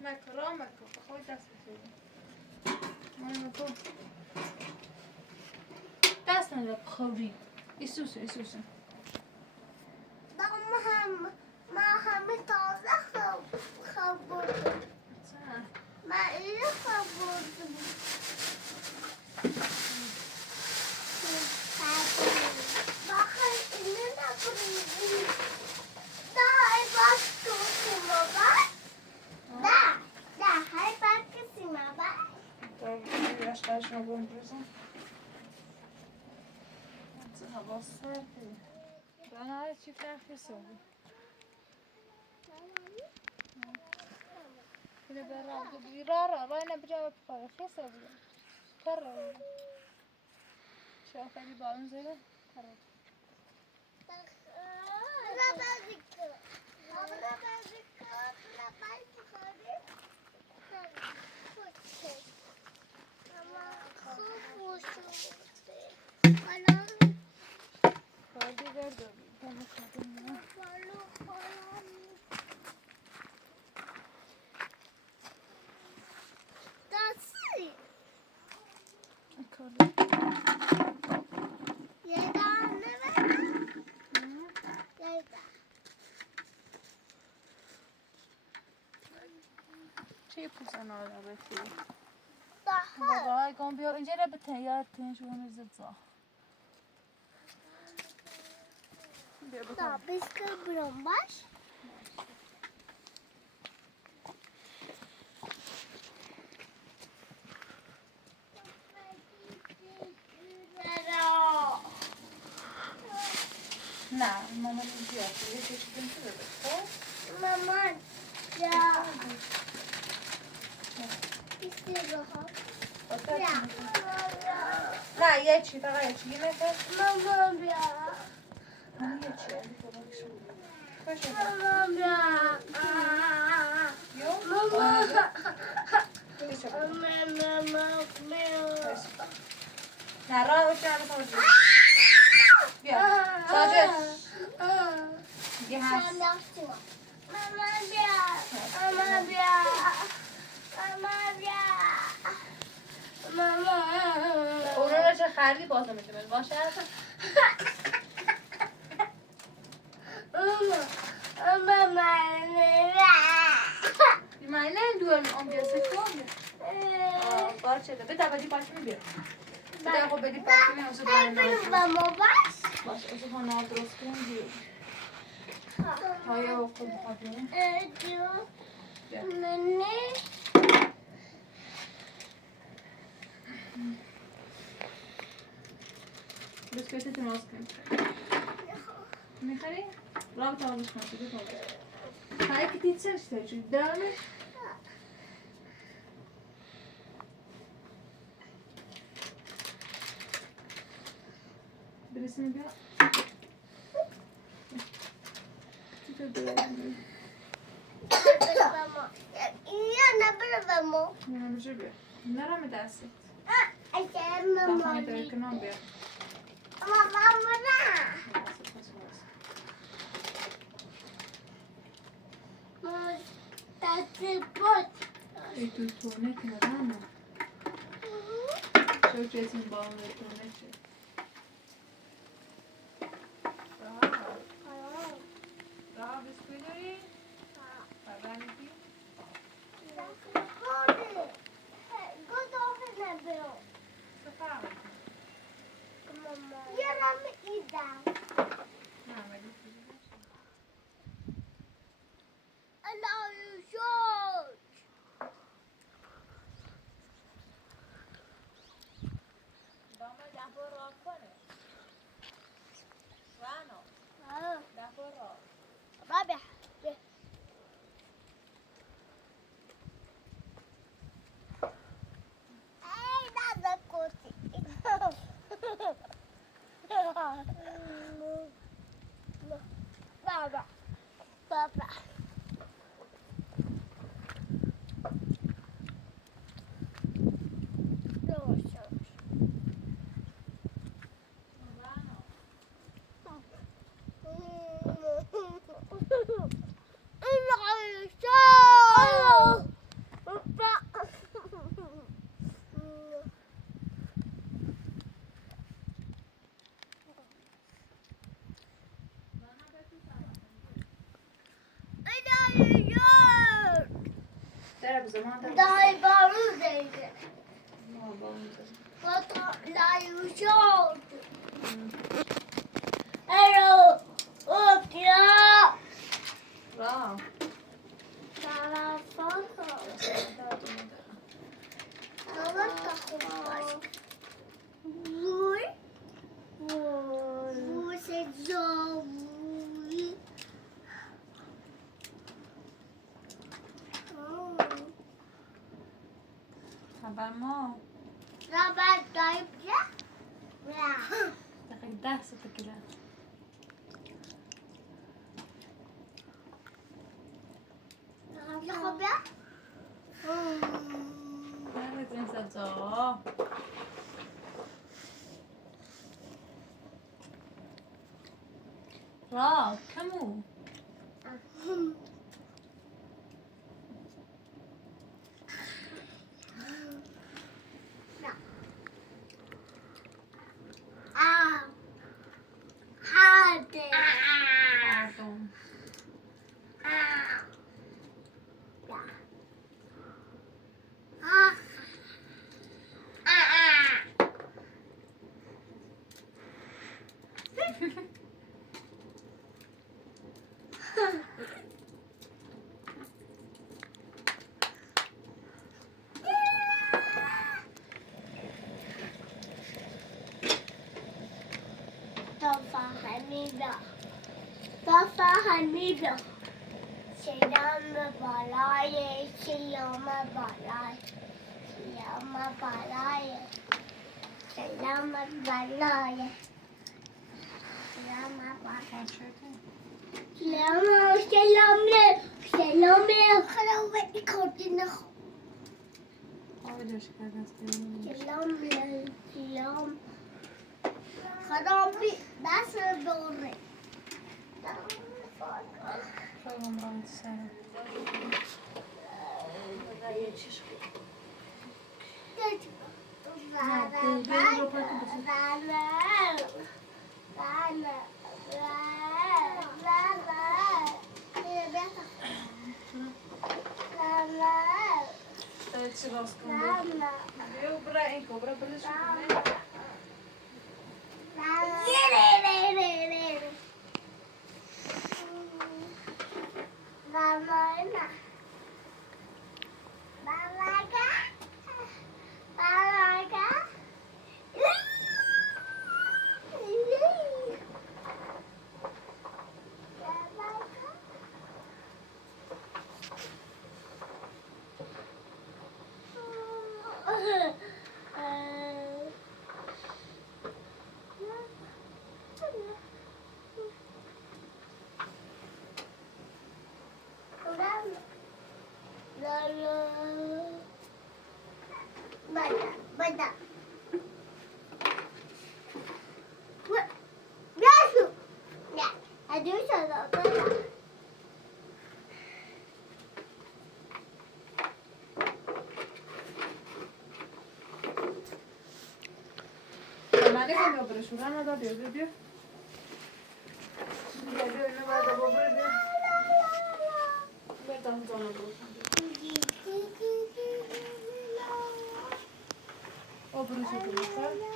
مکرو بخوای دست بسید مکرو دست نده خوری ایسوسه ما همه تازه خواب بردم من اینو خواب بردم باخر اینو نبریدیم های باز تو سیما باز های باز که سیما باز یاشتاش رو بندازم هوا سرده بنا چی فرقی سازی Bile beraber bir ara rayna bir cevap para fesa bu. Para. Şu aferi bağın zeyre para. Hadi ver de ben kadın ya. چی پوزن آره بفی بابا گم بیا اینجا رو به تیار تنشون زد Da biz kırpıyorum baş. نه مامان اینجا یه کشیدیم تو بده خب Maman ya. İstiyor ha. نه یه چی فقط یه چی یه نفر Mamam ya. من یه چی باشه Mamam ya. یو Mama. باشه Mama. نه راه جمع کنید بیا ساجد یه هست Mama ya. Mama ya. Mama ya. Mama. اونو رو چه خریدی باز نمیتونه باشه Mama. من نمیدونم اون جسه کنه بار شده بده بدی پاک میبیر بده خب بدی پاک میبیر اصلا Mama baş. باش اصلا خانه ها درست کن بیر های خود بخواد بیر Nene. بسکتت ماست کن میخوری؟ راه تاونش کن شده تاونش های که تیت سرش تاجید دارمش برسیم بیا چطور برای Ya ne yapalım? نه بجا بیا نرم دستت Açalım mama. دفعه داری کنم بیا Mama bana. Mama tatlı pot. ای تو تونه که ندانه شو جزیم با اون تونه چه راه بسکوی داری؟ بابا میگی؟ سفر Yaramı idam. نه ولی چیزی باشه Allah yuşak. دامه دفعه راه کنه رانو دفعه راه Rabia. Ey nada koti. Baba. Baba. Yavaş yavaş. رانو Allah yuşak. Där på zaman där. Daj bara dig. Ja, bara inte. Vad tar du kört? Hallå! Upp ja! Bra. Bara foto. Jag ska hoppas. Vår. Vår säsong. Sabar mo. Rabat tayo ya? Ya. Takigda sa takila. Nakakita ko ba? Bakit rin sa to? Bra, kamu. Ah. Hade. 18. Ah. Ja. Ah. Papa Hanido. Shalama balaya, shalama balaya, shalama balaya, shalama balaya, shalama balaya. Shalama, shalama, shalama. Hello, what you call it now? Oj, det ska jag nästan. Shalama, shalama. Harabi, that's a door. Fråga om bra inte säger. Vad är det? Це ласка. Ви обрайте, обрайте що. Bada. Ja, jag du sa då. Mane come opera surano da Dio, Dio. Dio ne va da opera Dio. Beh, tanto non lo so. Opera surano.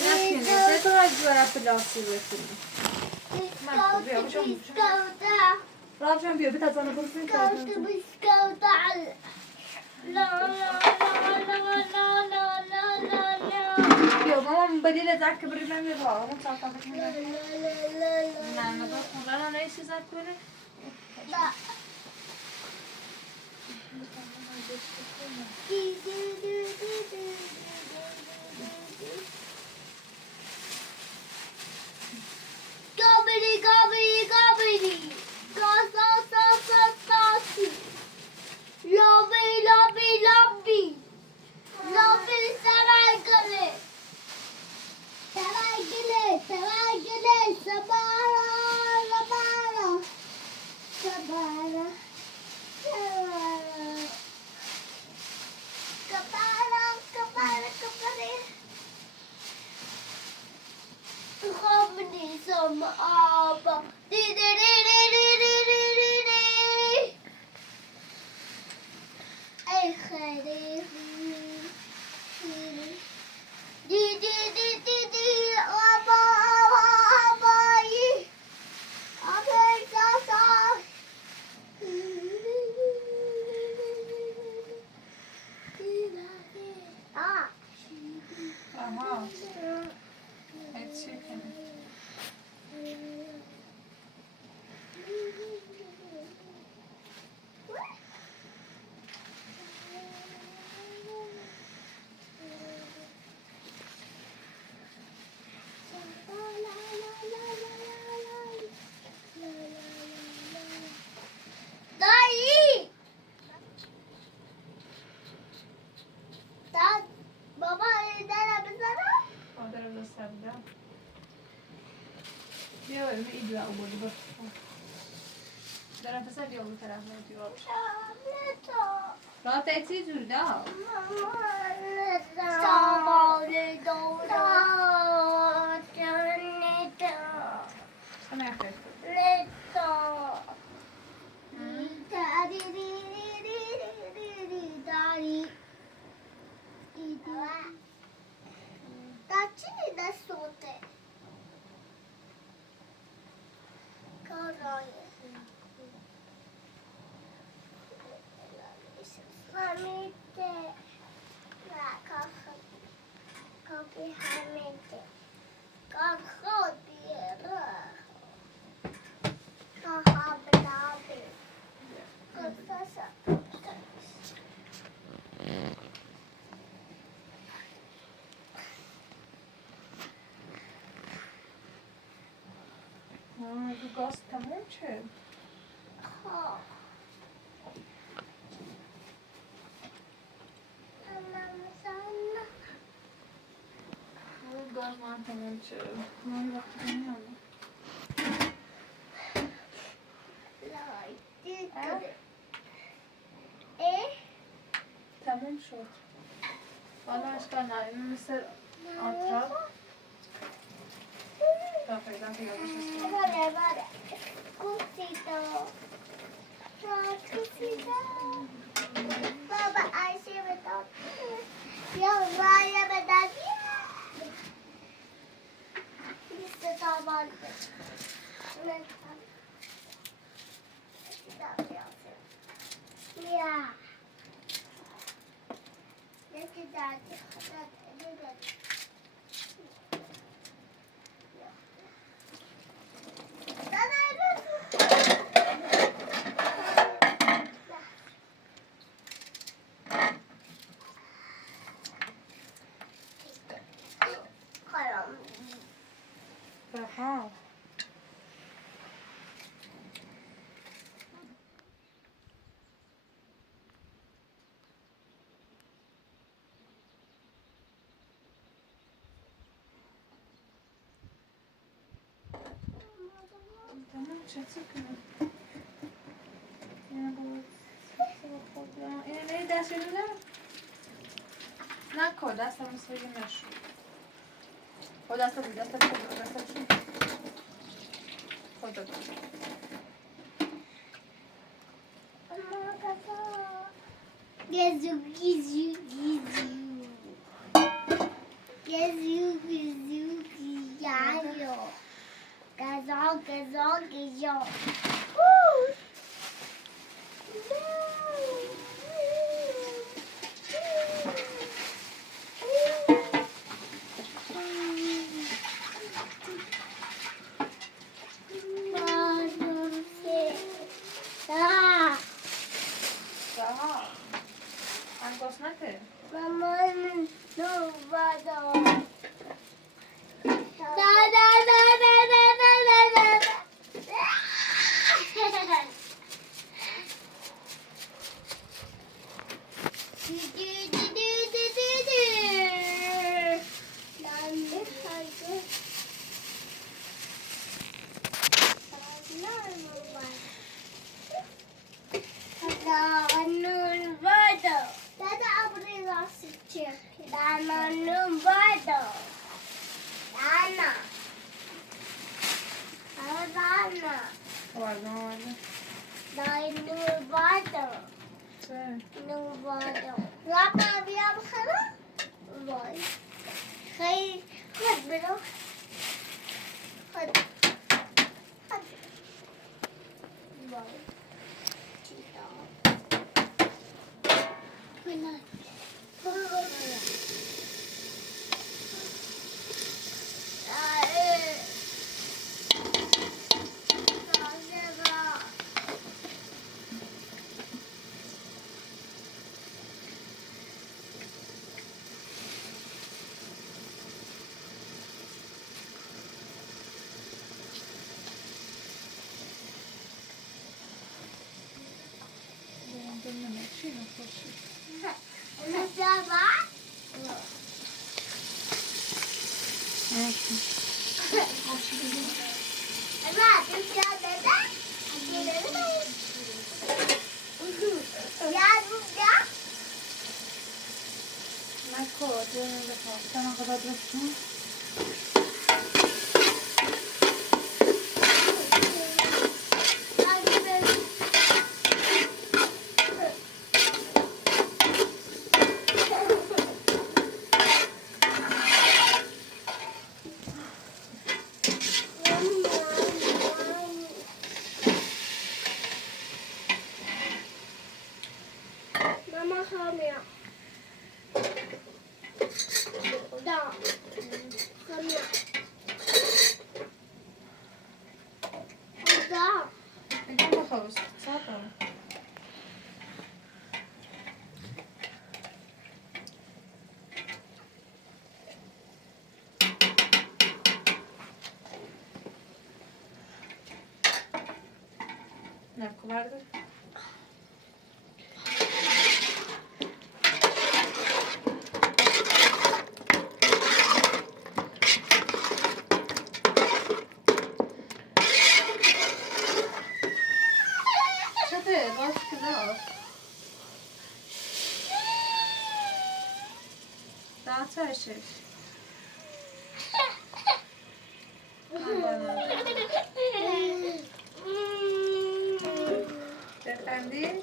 نکنه تو از جوره پلاسی بکنی رابشان بیا بیت از آنه برسیم بیا ماما بدی لذت که بری من بیا اون صافا بکنی نه نگاه خونه را نیستی زد کنه بیا بریم ایدو آوردی برو دارم پسر بیا اون طرف نمیتی برو راه تایتی جور دا سمه اخیر Du gaz تموم شد گاز من تموم شد من وقتی نمیام تموم شد حالا اشکال نداره مثل آتراب Baba Ayşe ve tatlı. Ya Zahra ve Dadi. Biz de tamam. Evet. Ya. Ne güzel. Aha. Tamam, çatı اینه نه دست بده نکن دستم سوی نشو خود دست بود دست بود دست بود خود داد Gezu. Zahra. Han går snakke. Sana kadar bıraktım. Ne vardı? Çadır, boş kızı. Daha taşır. Efendim?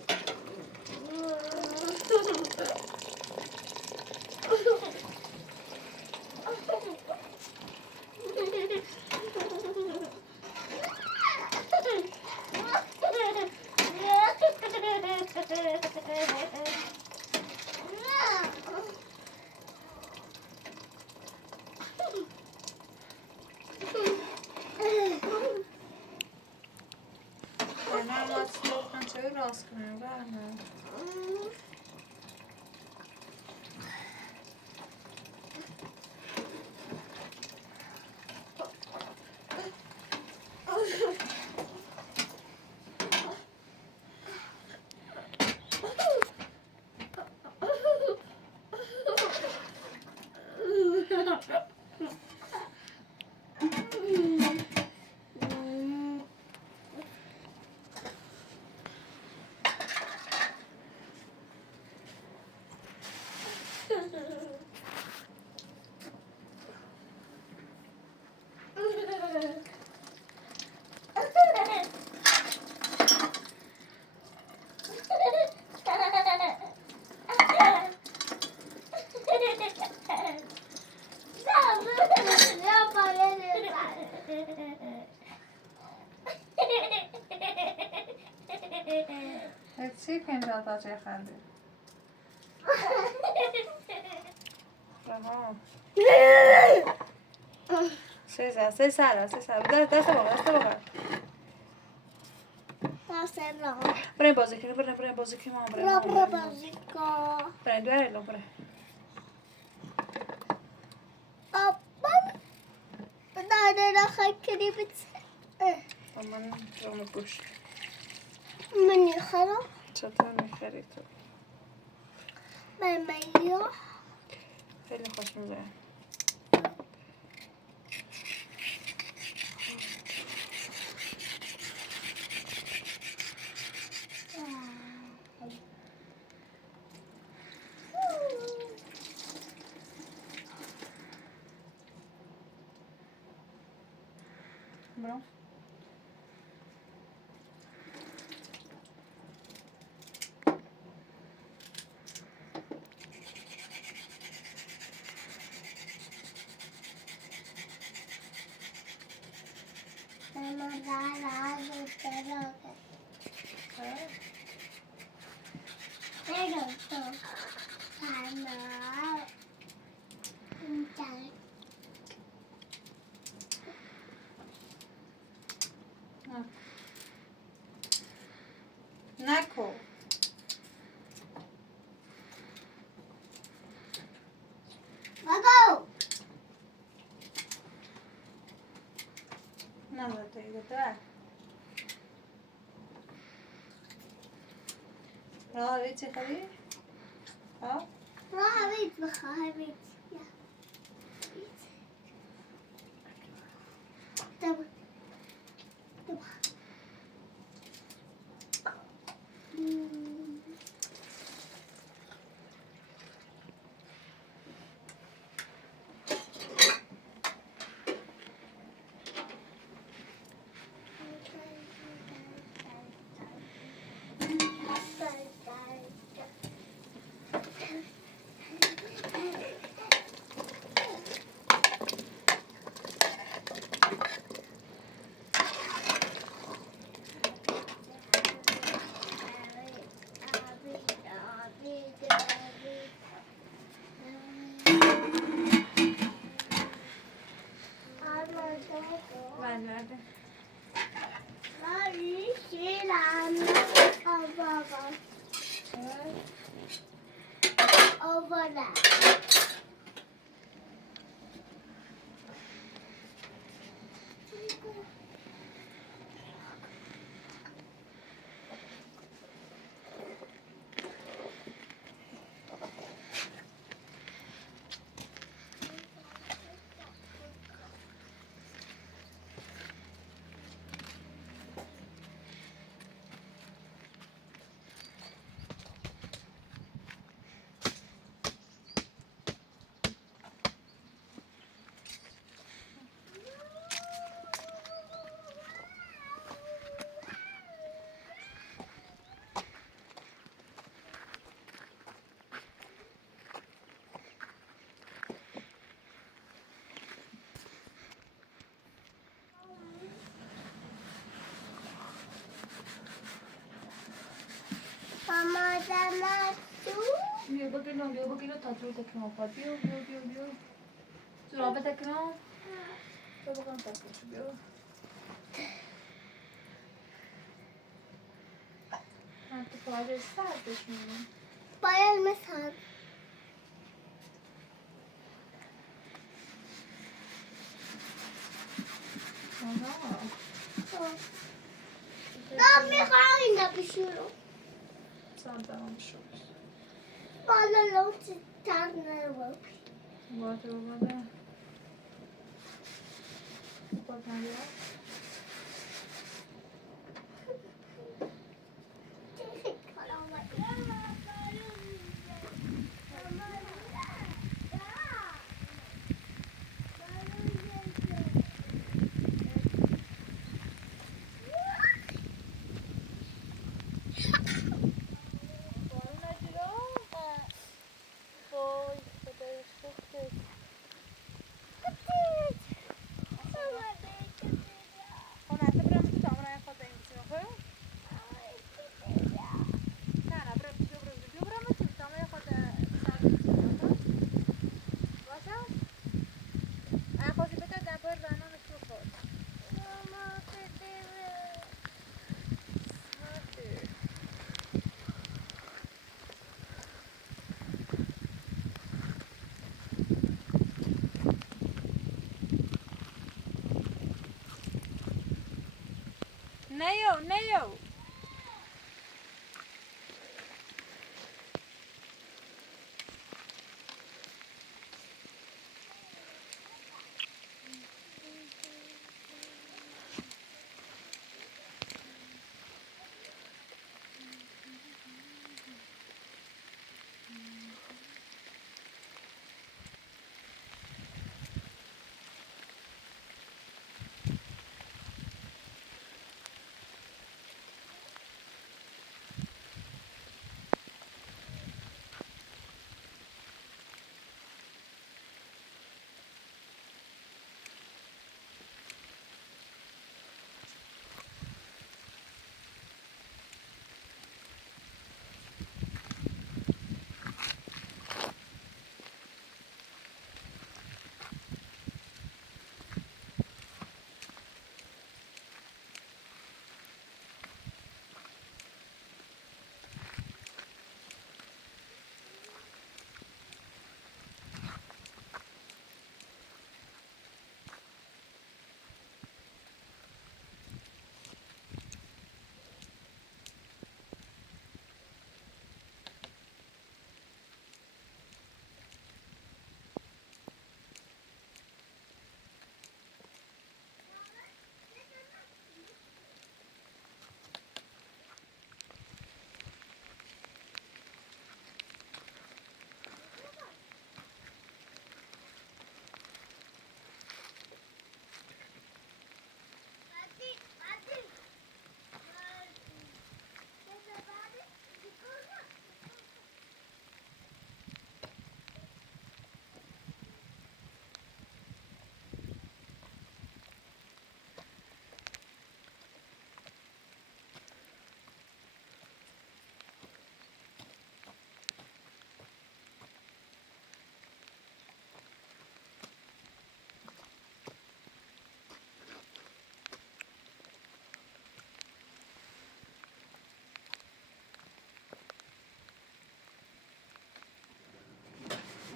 سی کنید تا چه خنده آها سی سارا دست بگار دست را برای بازی کنی برای بازی کنی مام را بازی کن برای دواره لو برای داره را خیلی بیت من جامو پوش منی خرم چطور میخری تو مایا خیلی خوش میزنه برو ماما داره pero نکو Go! نزده ایگه ده راه هوی چی خری؟ ها؟ راه بيت بخواه بيت يا بيت طب طب برگرده Over there. Mama, dama tu. بیا بگیرو تا تو تکنو پا بیا جرابه تکنو بیا بگم تکنو بیا من تو پاهده سردش میدونم Bayal mesaj. Ben bir kayna pişiyorum. سردم شد Balalım tane var. باید رو بده باید نگیرم نیو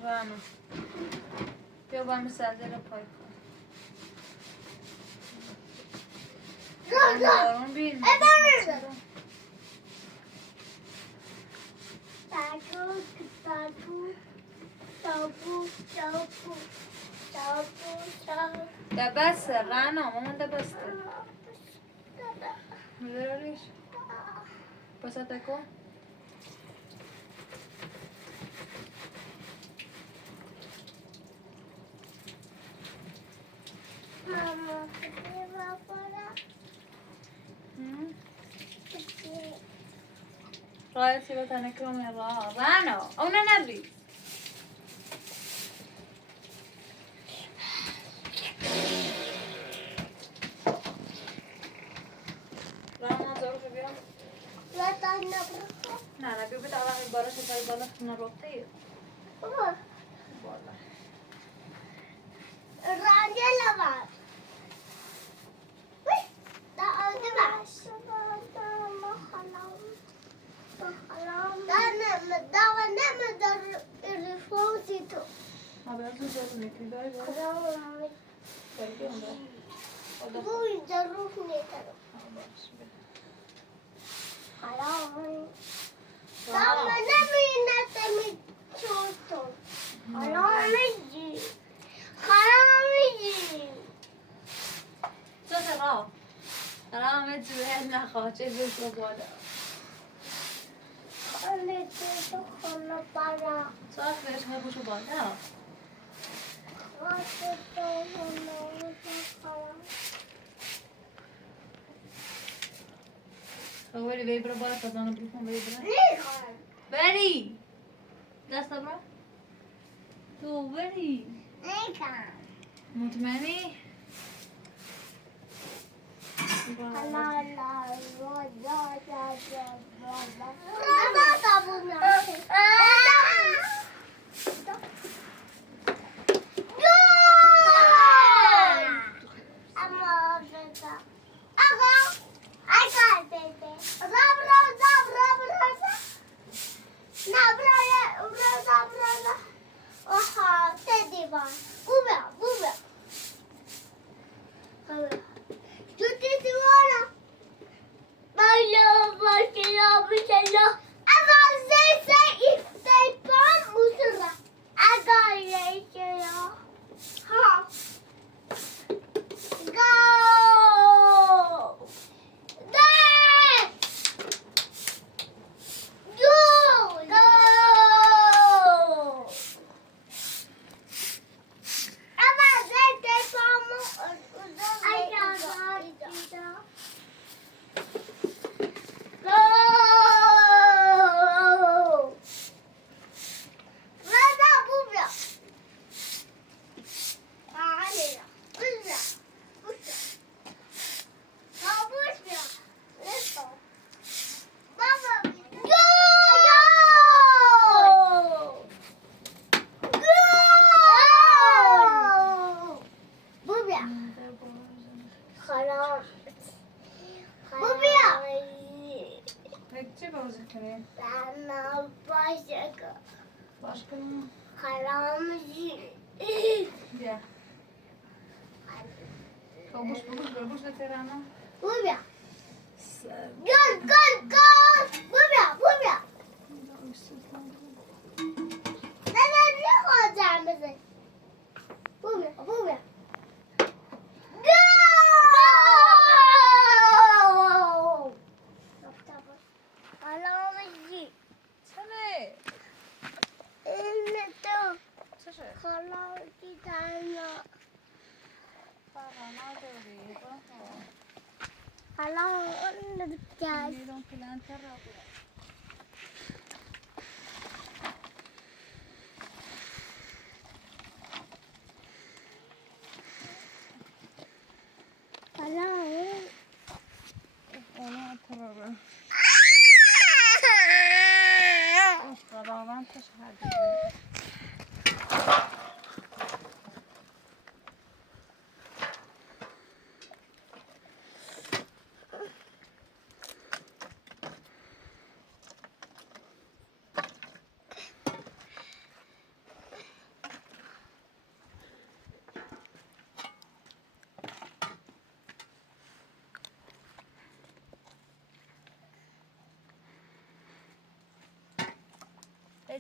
رانو بیا با همین سرده رو پای کن بارون بیر ده بسته رانو مامان ده بسته میداریش پسا تکو Mama, راه سیبا تنکرم راه رانو اونه نبری رانو زارو بیا نه بیا بیت آقا باراش تایی بالا خونه روخته اید بالا ما بیا تو زارو میکنی داری باری بیا تو سرا سرا همه جوه نخواه چه روش رو بالا ساعت بهش خوش رو بالا بری بری برو بالا فضانو بکن بری بری دست برو تو بری مطمئنی؟ Zekeriya? Ben başka. Başka mı? Karamcı. Gel. Kobuş Zekeriya. Buraya. Gel. Buraya. Ne olacağımızı? Buraya. Go! Karamcı. Sene. Evet. Çeşe. Karamcı tane. Parana dövüyor. Karamcı gel. Yedon filan tarafı. Karamcı. Ona tarafı. Karavana teşekkür.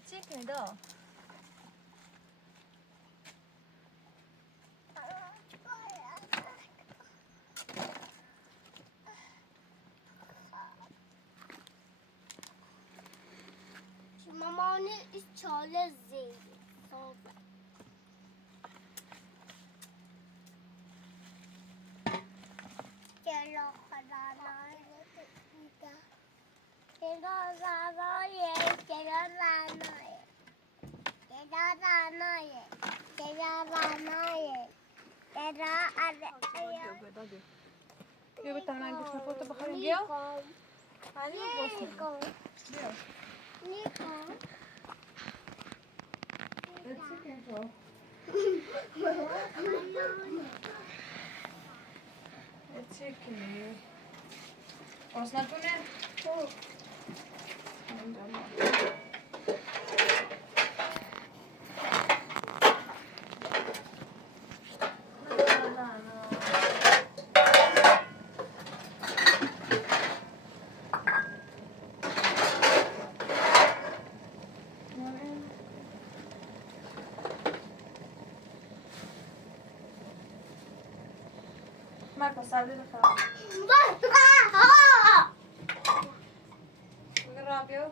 Çek mi da? Mamani is çare zeydi. Sobe. Gelo kadar. Gör bir tane güçlü foto bakalım. Gel. Hadi bakalım. Gel. Çekil. Osman bu ne? Marco, sabe do carro. Rápido.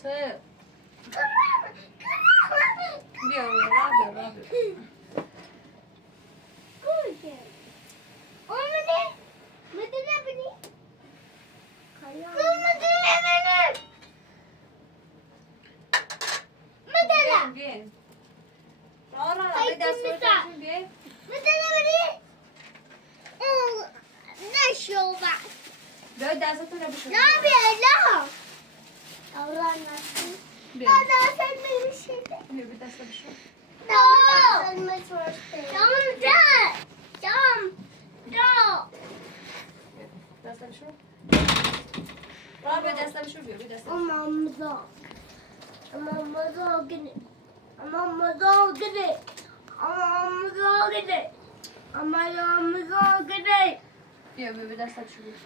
Sì. Rápido. Bien. No, bir daha söyleyeceğim bien. Ne şu var? Böyle derse sana bir şey. Ne yapıyorsun? Davranmasın. Bien. Sen beni şey de. Bir derse bir şey. Derse bir şey. Rabia derse bir şey diyor. Bir derse. Diyor bir derse bir şey diyor.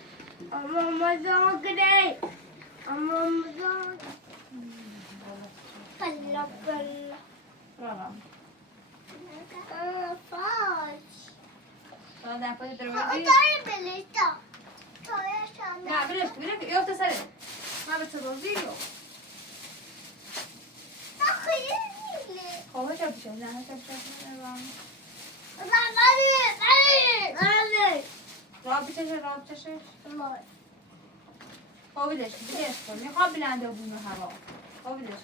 Bravo. Sonra da yapalım. Ja, bilek. Eu te sare. Ma be to rozio. Kohe çarpı şey. Ne çarpı şey. Rabi çeşe. Kovileş. Ne kabilende bunu hava. Kovileş.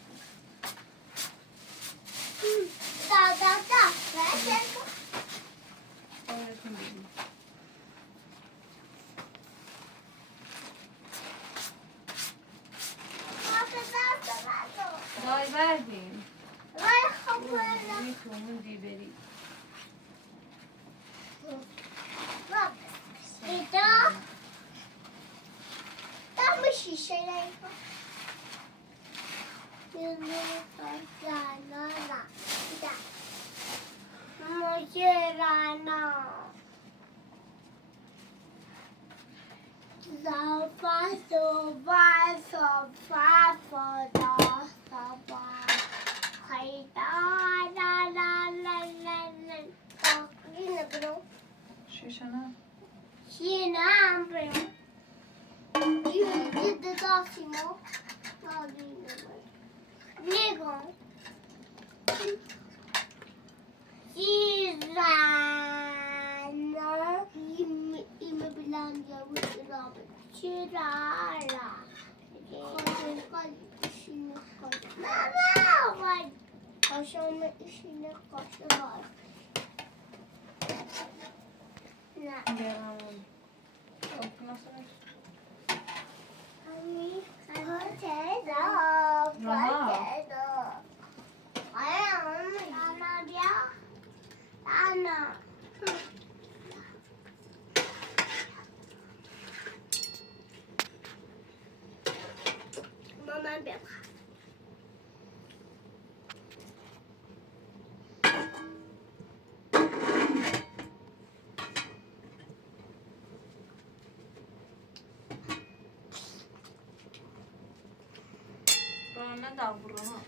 So far, so far, so far, for the so far. Hey, da, da, da, la, la, la. Oh, yine bro. Şişene. Yine bro. Yine de dasimo. Lego. Zahra. İmi bilen yavuz Rabbi. Zahra. Koşun işini koşun. Baba. Koşun işini koşun. Ne? Gel. Nasıl? Potato. Anna dia. Anna. Mama beba. Buranın da buranın.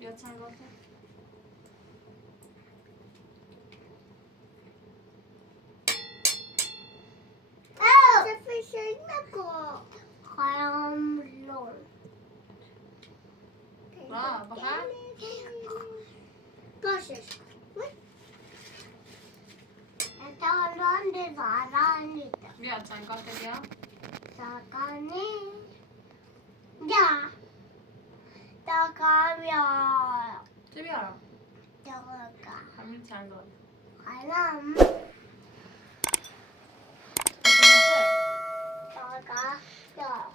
Yatsan kalk. Bakar. Koşuş. Tamam de Zahra Yatsan kalk ya. Sakane. Ya. Takamya. Seviyorum. Taka. Hamil sen kalk. Anam. Taka. Ya.